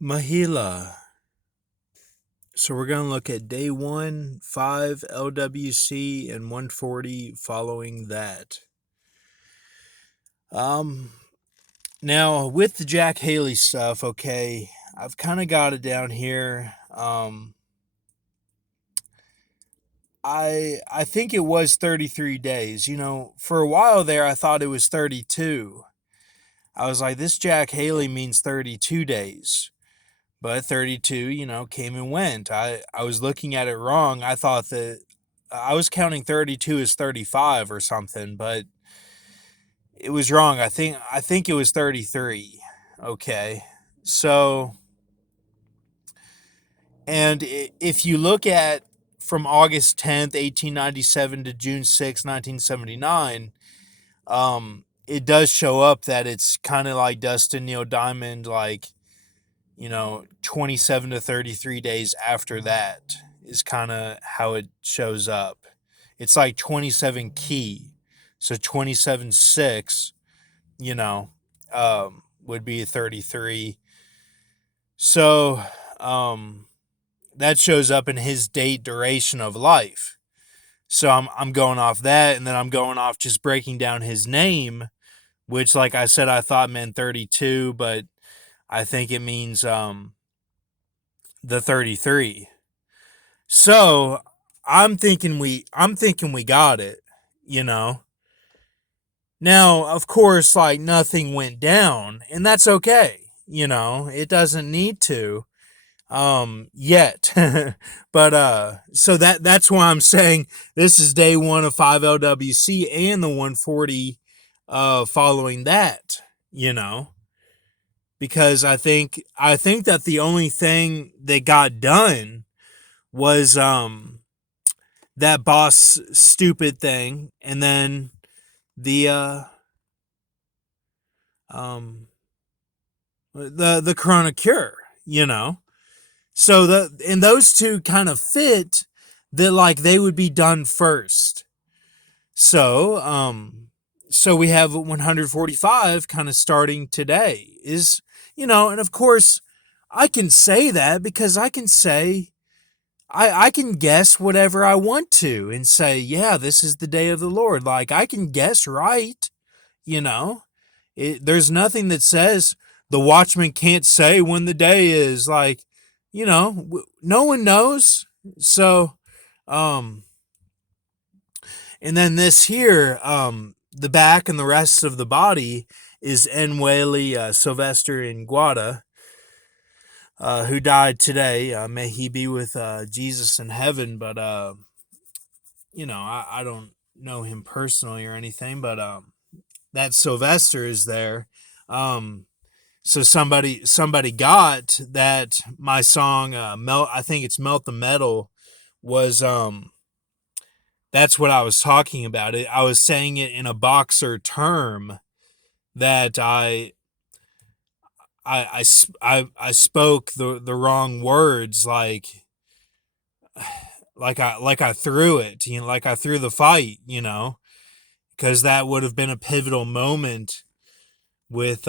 Mahila. So we're going to look at day one, 5 LWC, and 140 following that. Um, Now, with the Jack Haley stuff, okay, I've kind of got it down here. I think it was 33 days. For a while there, I thought it was 32. I was like, this Jack Haley means 32 days. But 32, came and went. I was looking at it wrong. I thought that I was counting 32 as 35 or something, but it was wrong. I think it was 33. Okay. So, and if you look at from August 10th, 1897 to June 6th, 1979, it does show up that it's kind of like Dustin Neil Diamond, like 27 to 33 days after that is kind of how it shows up. It's like 27 key. So 27.6, would be 33. So that shows up in his date duration of life. So I'm going off that, and then I'm going off just breaking down his name, which, like I said, I thought meant 32, but I think it means the 33. So I'm thinking we got it, you know. Now, of course, like nothing went down, and that's okay. It doesn't need to yet. But so that's why I'm saying this is day 1 of 5 LWC and the 140 following that, you know. Because I think that the only thing that got done was that boss stupid thing, and then the um the Corona cure, you know. So those two kind of fit that, like, they would be done first. So so we have 145 kind of starting today is, and of course I can say that because I can say I can guess whatever I want to and say, yeah, this is the day of the Lord. Like, I can guess right, you know. There's nothing that says the watchman can't say when the day is. Like, no one knows. So, um, and then this here, the back and the rest of the body is Enweli Sylvester Guada, who died today. May he be with Jesus in heaven. But I don't know him personally or anything, but that Sylvester is there. So somebody got that my song Melt, I think it's Melt the Metal, was that's what I was talking about. I was saying it in a boxer term that I spoke the wrong words, like I threw it, like I threw the fight, because that would have been a pivotal moment with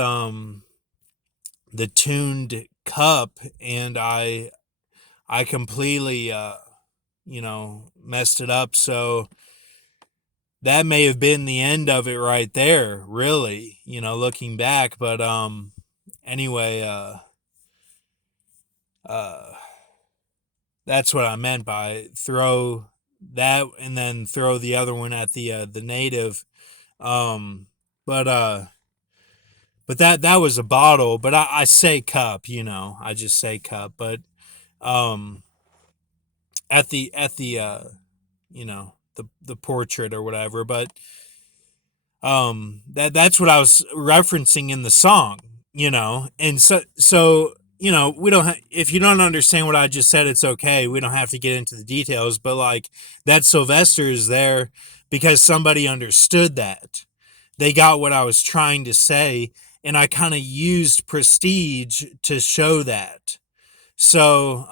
the tuned cup, and I completely messed it up. So that may have been the end of it right there, really, looking back. But anyway, uh that's what I meant by throw that and then throw the other one at the native. um but that was a bottle, but I say cup, I just say cup. But um at the the portrait or whatever. But that's what I was referencing in the song, and so we don't if you don't understand what I just said, it's okay, we don't have to get into the details. But like, that Sylvester is there because somebody understood that, they got what I was trying to say, and I kind of used Prestige to show that. So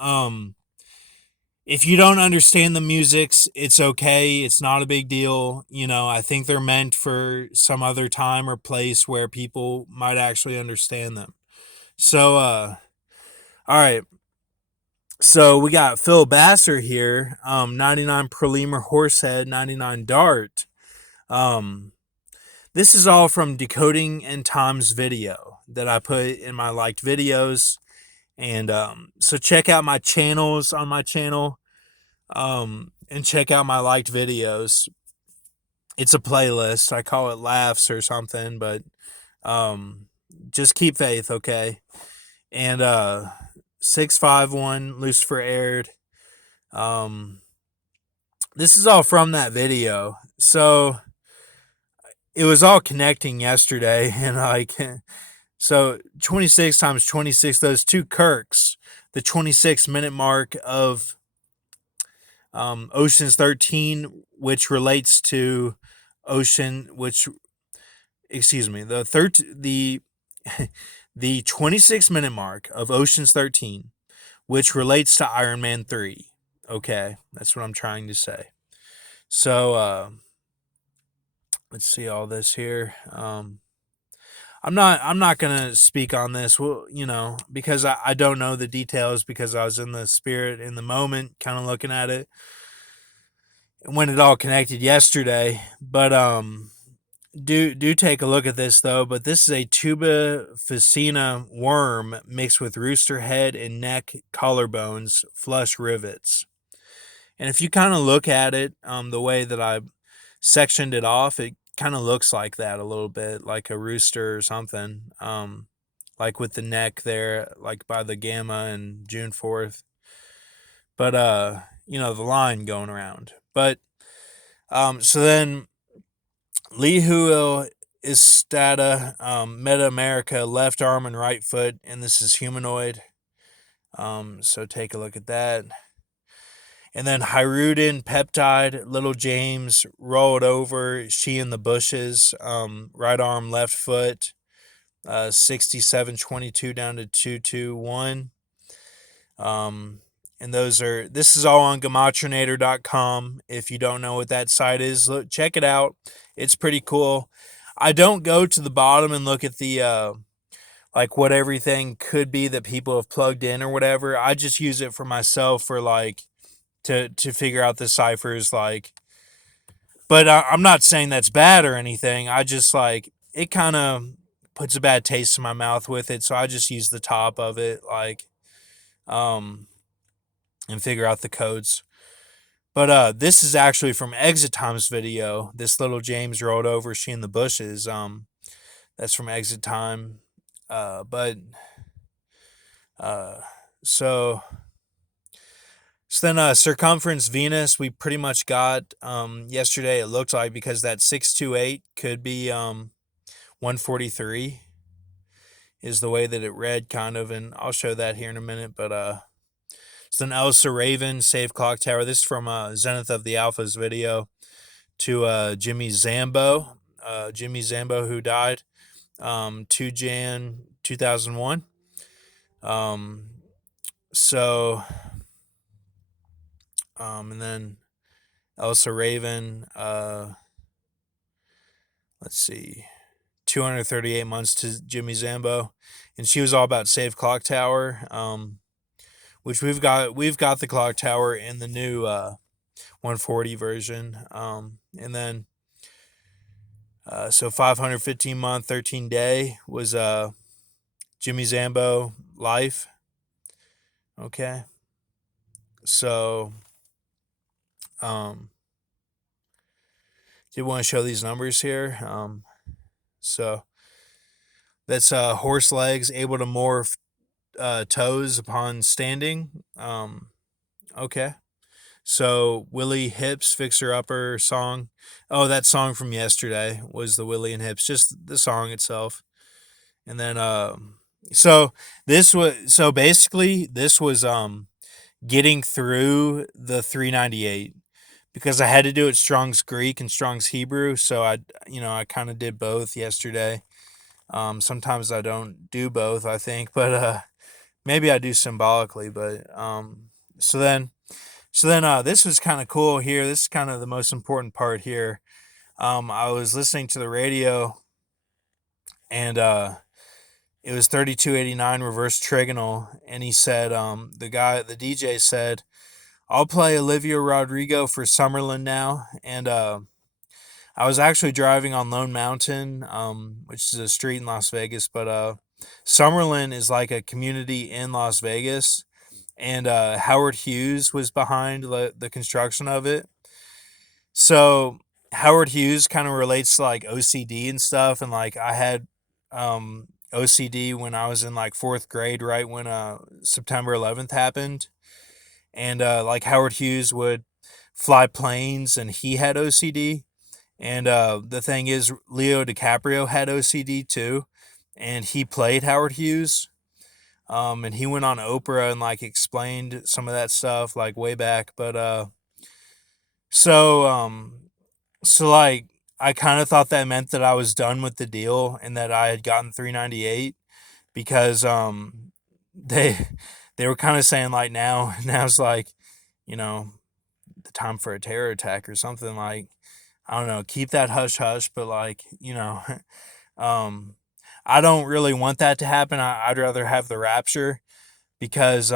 if you don't understand the musics, it's okay. It's not a big deal. I think they're meant for some other time or place where people might actually understand them. So, All right. So we got Phil Basser here, 99 Prelemur Horsehead, 99 Dart. Um, this is all from Decoding and Tom's video that I put in my liked videos. And so check out my channels on my channel, and check out my liked videos. It's a playlist. I call it Laughs or something, but um, just keep faith, okay? And 651 Lucifer aired. Um, this is all from that video. So it was all connecting yesterday, and like, so 26 times 26, those two Kirks, the 26-minute mark of Ocean's 13, which relates to Ocean, which, excuse me, the the 26-minute mark of Ocean's 13, which relates to Iron Man 3. Okay, that's what I'm trying to say. So let's see all this here. I'm not gonna speak on this. Well, because I don't know the details, because I was in the spirit in the moment, kind of looking at it when it all connected yesterday. But do take a look at this though. But this is a tuba ficina worm mixed with rooster head and neck collarbones, flush rivets. And if you kind of look at it, the way that I sectioned it off, it kind of looks like that a little bit, like a rooster or something. Like with the neck there, like by the Gamma and June 4th. But the line going around. But so then Lihuil Istata, Meta America, left arm and right foot, and this is humanoid. So take a look at that. And then Hirudin Peptide, Little James, rolled over, she in the bushes, right arm, left foot, 6722 down to 221. And this is all on Gematrinator.com. If you don't know what that site is, check it out. It's pretty cool. I don't go to the bottom and look at the, like what everything could be that people have plugged in or whatever. I just use it for myself for like, to figure out the ciphers, like, but I'm not saying that's bad or anything. I just like, it kind of puts a bad taste in my mouth with it. So I just use the top of it, like, and figure out the codes. But this is actually from Exit Time's video. This Little James rolled over, she in the bushes. That's from Exit Time. But so then Circumference Venus, we pretty much got yesterday, it looked like, because that 628 could be 143 is the way that it read, kind of, and I'll show that here in a minute. But so then Elsa Raven, Save Clock Tower. This is from Zenith of the Alphas video, to Jimmy Zambo. Jimmy Zambo, who died 2 Jan 2001. So and then Elsa Raven, let's see, 238 months to Jimmy Zambo, and she was all about Save Clock Tower, which we've got the Clock Tower in the new 140 version, and then so 515 month 13 day was Jimmy Zambo life. Okay, so did want to show these numbers here. So that's horse legs, able to morph toes upon standing. Okay. So Willie Hips, Fixer Upper song. Oh, that song from yesterday was the Willie and Hips, just the song itself. And then so basically this was getting through the 398, because I had to do it Strong's Greek and Strong's Hebrew. So I kind of did both yesterday. Sometimes I don't do both, I think, but maybe I do symbolically. But so then this was kind of cool here. This is kind of the most important part here. I was listening to the radio, and It was 3289 reverse trigonal, and he said, the DJ said, "I'll play Olivia Rodrigo for Summerlin now," and I was actually driving on Lone Mountain, which is a street in Las Vegas, but Summerlin is like a community in Las Vegas, and Howard Hughes was behind the construction of it. So Howard Hughes kind of relates to like OCD and stuff, and like I had OCD when I was in like fourth grade, right when September 11th happened, and like Howard Hughes would fly planes, and he had OCD. And the thing is, Leo DiCaprio had OCD too, and he played Howard Hughes. And he went on Oprah and like explained some of that stuff like way back. But so so like I kind of thought that meant that I was done with the deal and that I had gotten 398 because they they were kind of saying like now's like, you know, the time for a terror attack or something. Like, I don't know, keep that hush hush, but like, um I don't really want that to happen. I'd rather have the rapture because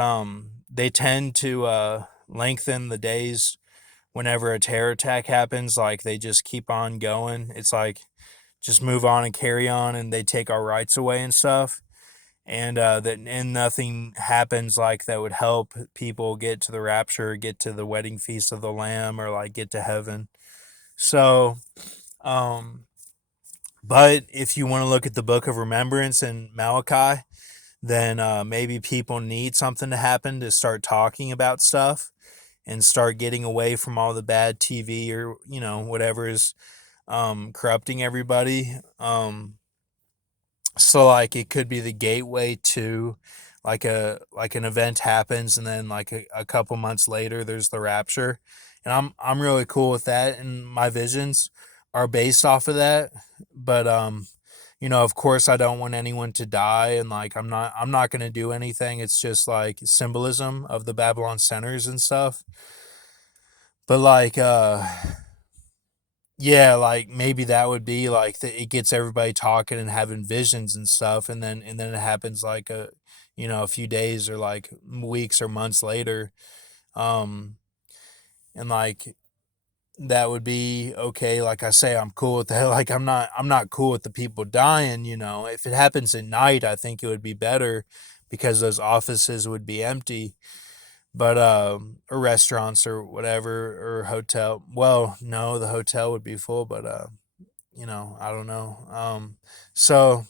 they tend to lengthen the days whenever a terror attack happens. Like, they just keep on going. It's like just move on and carry on, and they take our rights away and stuff. And nothing happens like that would help people get to the rapture, get to the wedding feast of the Lamb, or like get to heaven. So, um, but if you want to look at the Book of Remembrance in Malachi, then maybe people need something to happen to start talking about stuff and start getting away from all the bad TV or whatever is corrupting everybody. So like it could be the gateway to like an event happens, and then like a couple months later there's the rapture, and I'm really cool with that, and my visions are based off of that. But of course I don't want anyone to die, and like I'm not going to do anything. It's just like symbolism of the Babylon centers and stuff. But like yeah, like maybe that would be like it gets everybody talking and having visions and stuff, and then it happens like a few days or like weeks or months later, um, and like that would be okay. Like I say, I'm cool with that. Like I'm not cool with the people dying. If it happens at night, I think it would be better because those offices would be empty. But or restaurants or whatever or hotel. Well, no, the hotel would be full, but I don't know. So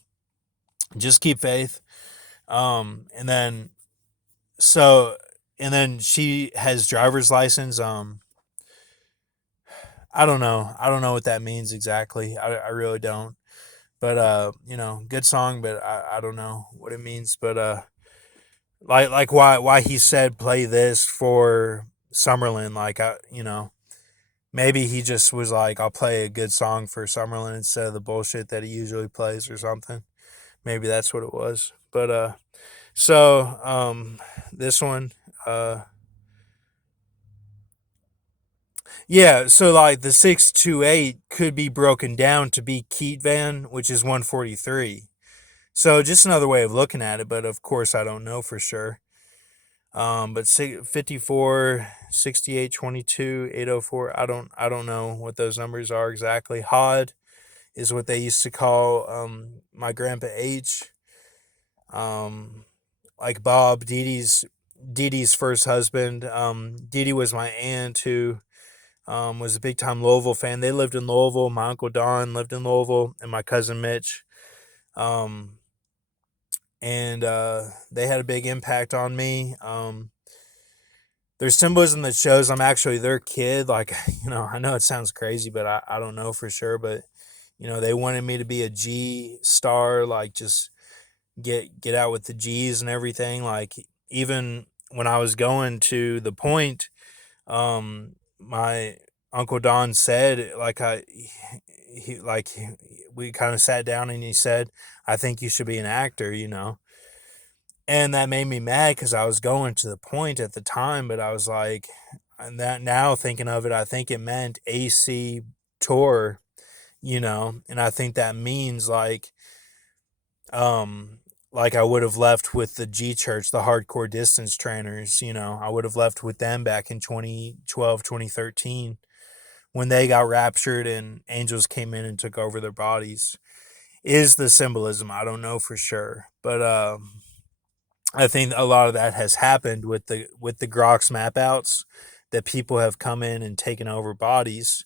just keep faith. And then so and then she has driver's license. I don't know. I don't know what that means exactly. I really don't. But good song, but I don't know what it means. But like why he said play this for Summerlin, like maybe he just was like, I'll play a good song for Summerlin instead of the bullshit that he usually plays or something. Maybe that's what it was. But so this one, uh yeah, so like the 628 could be broken down to be Keat Van, which is 143. So just another way of looking at it, but of course I don't know for sure. But 54, 68, 22, 804. I don't know what those numbers are exactly. Hod is what they used to call my grandpa H. Um, like Bob, Dee Dee's first husband. Dee Dee was my aunt who was a big time Louisville fan. They lived in Louisville. My uncle Don lived in Louisville, and my cousin Mitch. Um, and they had a big impact on me. There's symbolism that shows I'm actually their kid. Like, I know it sounds crazy, but I don't know for sure. But, they wanted me to be a G star, like just get out with the G's and everything. Like, even when I was going to the point, my Uncle Don said, like, we kind of sat down and he said, I think you should be an actor. And that made me mad because I was going to the point at the time, but I was like, and that now thinking of it, I think it meant AC tour, and I think that means like, um, like I would have left with the G Church, the hardcore distance trainers, I would have left with them back in 2012, 2013 when they got raptured and angels came in and took over their bodies. Is the symbolism? I don't know for sure, but I think a lot of that has happened with the Grox map outs, that people have come in and taken over bodies,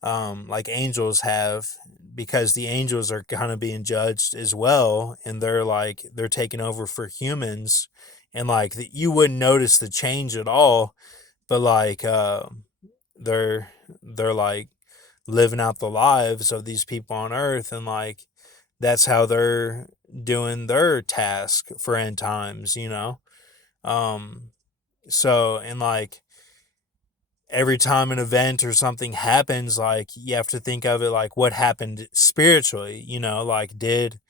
like angels have, because the angels are kind of being judged as well, and they're taking over for humans, and like you wouldn't notice the change at all, but like they're they're like living out the lives of these people on Earth, and like that's how they're doing their task for end times, um so, and like every time an event or something happens, like you have to think of it like what happened spiritually, like did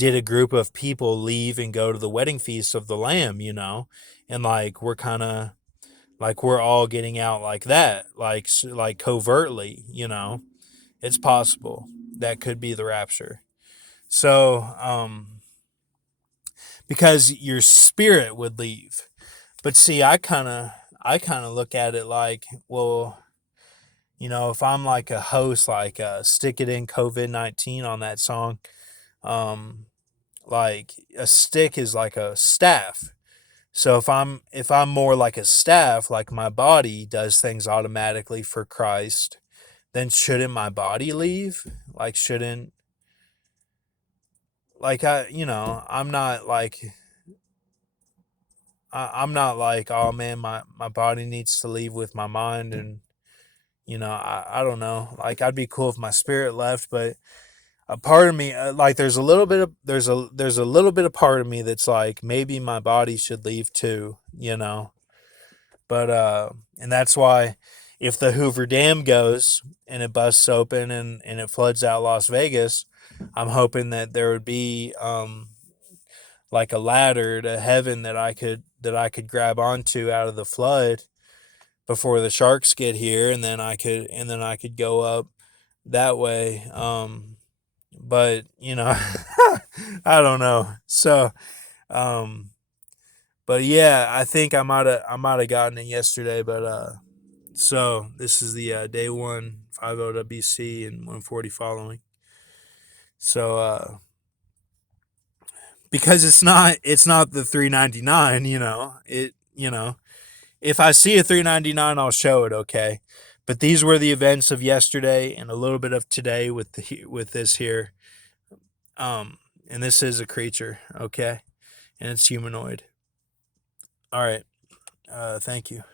a group of people leave and go to the wedding feast of the Lamb, and like we're kind of like we're all getting out like that, like covertly, it's possible that could be the rapture. So because your spirit would leave. But see, I kind of look at it like, well, if I'm like a host, like Stick It In COVID-19 on that song, um, like a stick is like a staff. So if I'm more like a staff, like my body does things automatically for Christ, then shouldn't my body leave? Like shouldn't like I'm not like I'm not like, oh man, my body needs to leave with my mind, and I don't know. Like I'd be cool if my spirit left, but a part of me, like there's a little bit of part of me that's like maybe my body should leave too, but and that's why if the Hoover Dam goes and it busts open and it floods out Las Vegas, I'm hoping that there would be like a ladder to heaven that I could grab onto out of the flood before the sharks get here, and then I could go up that way. But I don't know. So, um, but yeah, I think I might have gotten it yesterday. But so this is the day one 50 WC and 140 following. So because it's not the 399. If I see a 399, I'll show it. Okay. But these were the events of yesterday and a little bit of today with this here. And this is a creature, okay, and it's humanoid. All right. Thank you.